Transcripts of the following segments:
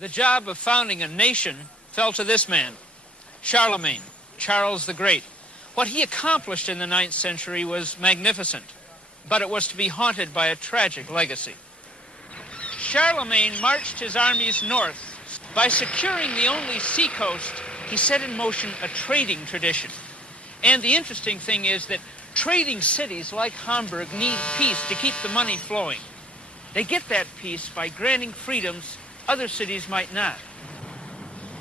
The job of founding a nation fell to this man, Charlemagne, Charles the Great. What he accomplished in the 9th century was magnificent, but it was to be haunted by a tragic legacy. Charlemagne marched his armies north. By securing the only seacoast, he set in motion a trading tradition. And the interesting thing is that trading cities like Hamburg need peace to keep the money flowing. They get that peace by granting freedoms other cities might not.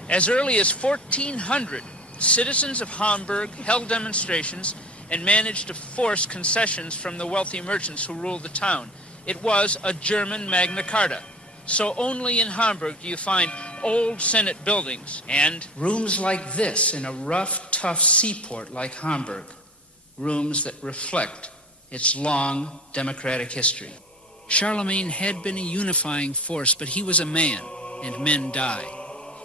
As early as 1400, citizens of Hamburg held demonstrations and managed to force concessions from the wealthy merchants who ruled the town. It was a German Magna Carta. So only in Hamburg do you find old Senate buildings and rooms like this in a rough, tough seaport like Hamburg. Rooms that reflect its long democratic history. Charlemagne had been a unifying force, but he was a man, and men die.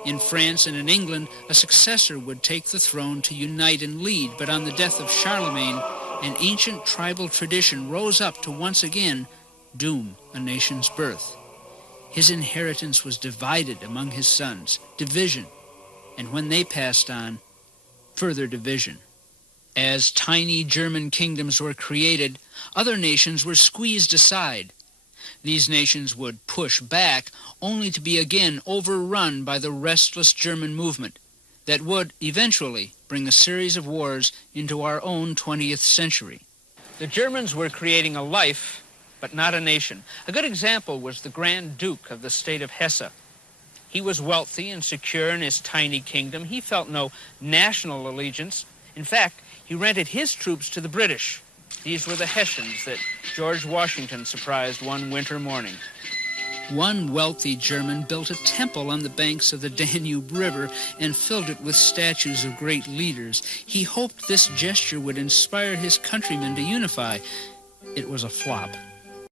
In France and in England, a successor would take the throne to unite and lead, but on the death of Charlemagne, an ancient tribal tradition rose up to once again doom a nation's birth. His inheritance was divided among his sons, division, and when they passed on, further division. As tiny German kingdoms were created, other nations were squeezed aside. These nations would push back, only to be again overrun by the restless German movement that would eventually bring a series of wars into our own 20th century. The Germans were creating a life, but not a nation. A good example was the Grand Duke of the state of Hesse. He was wealthy and secure in his tiny kingdom. He felt no national allegiance. In fact, he rented his troops to the British. These were the Hessians that George Washington surprised one winter morning. One wealthy German built a temple on the banks of the Danube River and filled it with statues of great leaders. He hoped this gesture would inspire his countrymen to unify. It was a flop.